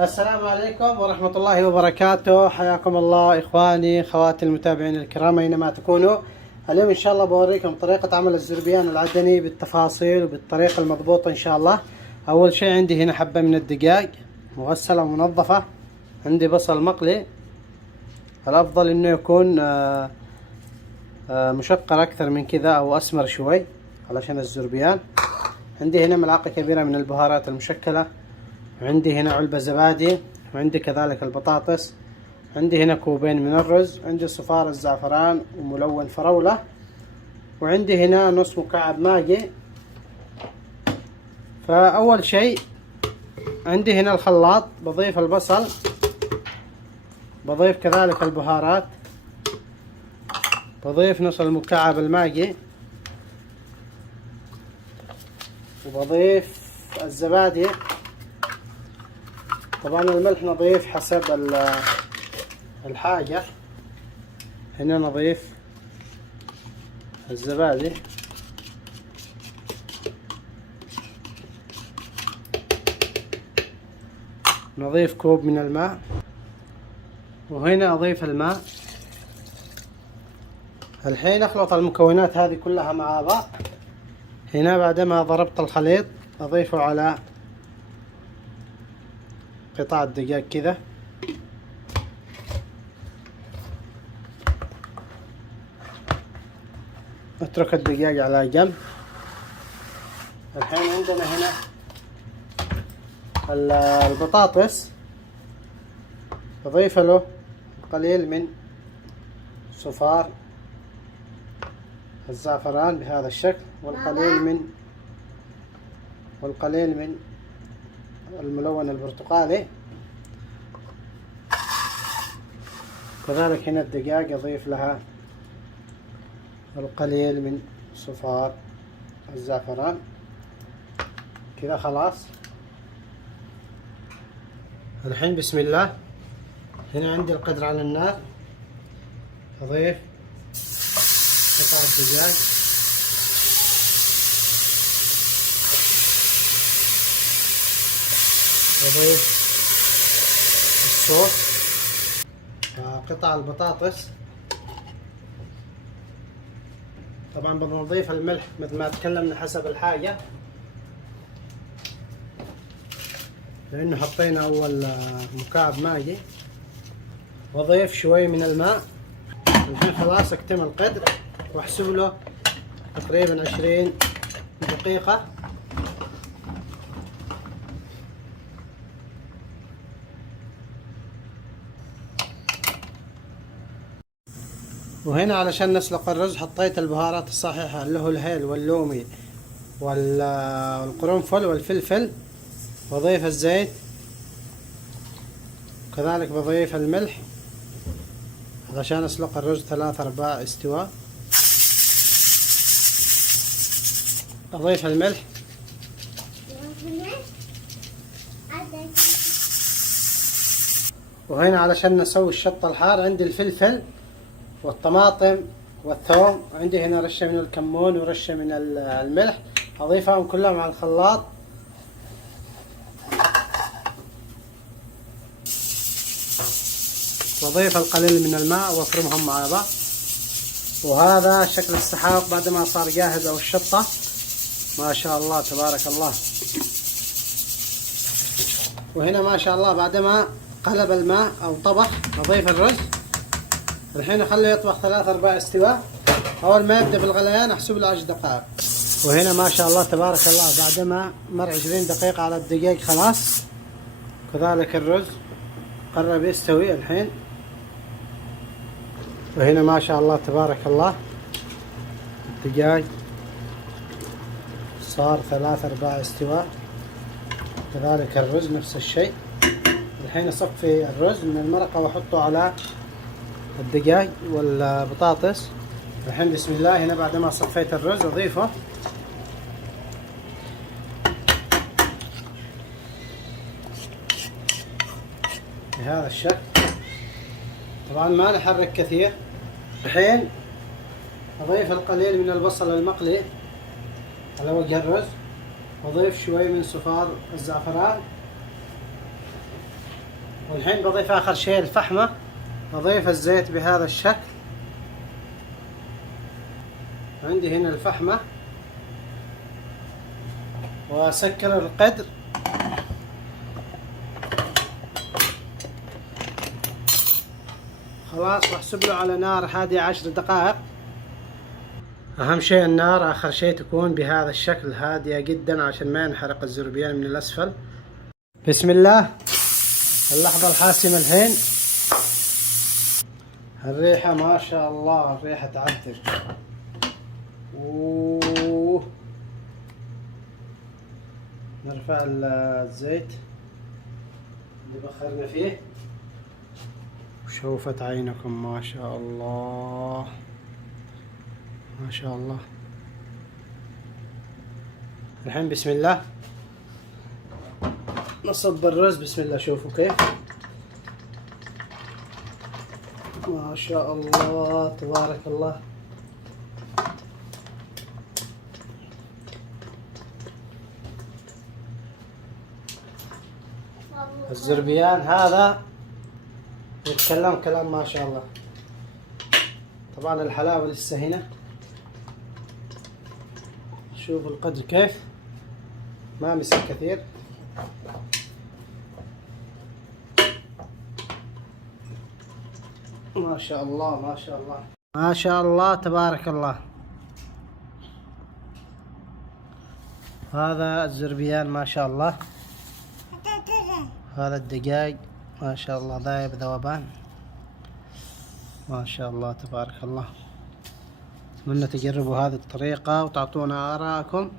السلام عليكم ورحمة الله وبركاته. حياكم الله إخواني خواتي المتابعين الكرام أينما تكونوا. اليوم إن شاء الله بوريكم طريقة عمل الزربيان العدني بالتفاصيل وبالطريقة المضبوطة إن شاء الله. أول شيء عندي هنا حبة من الدجاج مغسلة ومنظفة. عندي بصل مقلي، الأفضل إنه يكون مشقر أكثر من كذا أو أسمر شوي علشان الزربيان. عندي هنا ملعقة كبيرة من البهارات المشكلة، وعندي هنا علبة زبادي، وعندي كذلك البطاطس، عندي هنا كوبين من الرز، عندي صفار الزعفران وملون فراولة، وعندي هنا نص مكعب ماجي. فأول شيء عندي هنا الخلاط، بضيف البصل، بضيف كذلك البهارات، بضيف نص المكعب الماجي، وبضيف الزبادي. طبعا الملح نضيف حسب الحاجة. هنا نضيف الزبادي، نضيف كوب من الماء، وهنا أضيف الماء. الحين أخلط المكونات هذه كلها مع بعض. هنا بعدما ضربت الخليط أضيفه على قطع الدجاج كذا، اترك الدجاج على جنب. الحين عندنا هنا البطاطس، اضيف له قليل من صفار الزعفران بهذا الشكل، والقليل من الملون البرتقالي. كذلك هنا الدجاج اضيف لها القليل من صفار الزعفران. كذا خلاص. الحين بسم الله. هنا عندي القدر على النار، اضيف قطع الدجاج، اضيف الصوص، قطع البطاطس. طبعا بنضيف الملح مثل ما تكلمنا حسب الحاجة، لأنه حطينا أول مكعب ماجي. وأضيف شوي من الماء. الحين خلاص اكتم القدر واحسب له تقريبا 20 دقيقة. وهنا علشان نسلق الرز حطيت البهارات الصحيحة اللي هو الهيل واللومي والقرنفل والفلفل، بضيف الزيت، كذلك بضيف الملح علشان اسلق الرز 3/4 استواء. اضيف الملح، وهنا علشان نسوي الشطة الحار عندي الفلفل والطماطم والثوم، عندي هنا رشة من الكمون ورشة من الملح، اضيفهم كلهم على الخلاط. واضيف القليل من الماء وافرمهم مع بعض. وهذا شكل السحاق بعد ما صار جاهز، او الشطة ما شاء الله تبارك الله. وهنا ما شاء الله بعد ما قلب الماء او طبخ اضيف الرز. الحين اخليه يطبخ 3/4 استواء. اول ما يبدأ بالغليان احسب له 10 دقائق. وهنا ما شاء الله تبارك الله بعد ما مر 20 دقيقة على الدقيق خلاص. كذلك الرز قرب يستوي الحين. وهنا ما شاء الله تبارك الله الدجاج صار 3/4 استواء، كذلك الرز نفس الشيء. الحين اصفي الرز من المرقة واحطه على الدجاج والبطاطس. الحين بسم الله. هنا بعد ما صفيت الرز اضيفه بهذا الشكل. طبعا ما نحرك كثير. الحين اضيف القليل من البصل المقلي على وجه الرز، واضيف شوي من صفار الزعفران، والحين بضيف آخر شيء الفحمة. أضيف الزيت بهذا الشكل. عندي هنا الفحمة، وأسكر القدر. خلاص، واحسب له على نار هادية 10 دقائق. أهم شيء النار آخر شيء تكون بهذا الشكل، هادية جدا عشان ما ينحرق الزربيان من الأسفل. بسم الله. اللحظة الحاسمة الحين. الريحة ما شاء الله، الريحة تعذب. نرفع الزيت اللي بخرنا فيه. وشوفت عينكم ما شاء الله، ما شاء الله. الحين بسم الله نصب الرز. بسم الله، شوفوا كيف ما شاء الله تبارك الله. الزربيان هذا يتكلم كلام ما شاء الله. طبعا الحلاوة لسه هنا. شوفوا القدر كيف ما مسك كثير. ما شاء الله ما شاء الله ما شاء الله تبارك الله. هذا الزربيان ما شاء الله. هذا الدجاج ما شاء الله ذايب ذوبان ما شاء الله تبارك الله. أتمنى تجربوا هذه الطريقة وتعطونا آراءكم.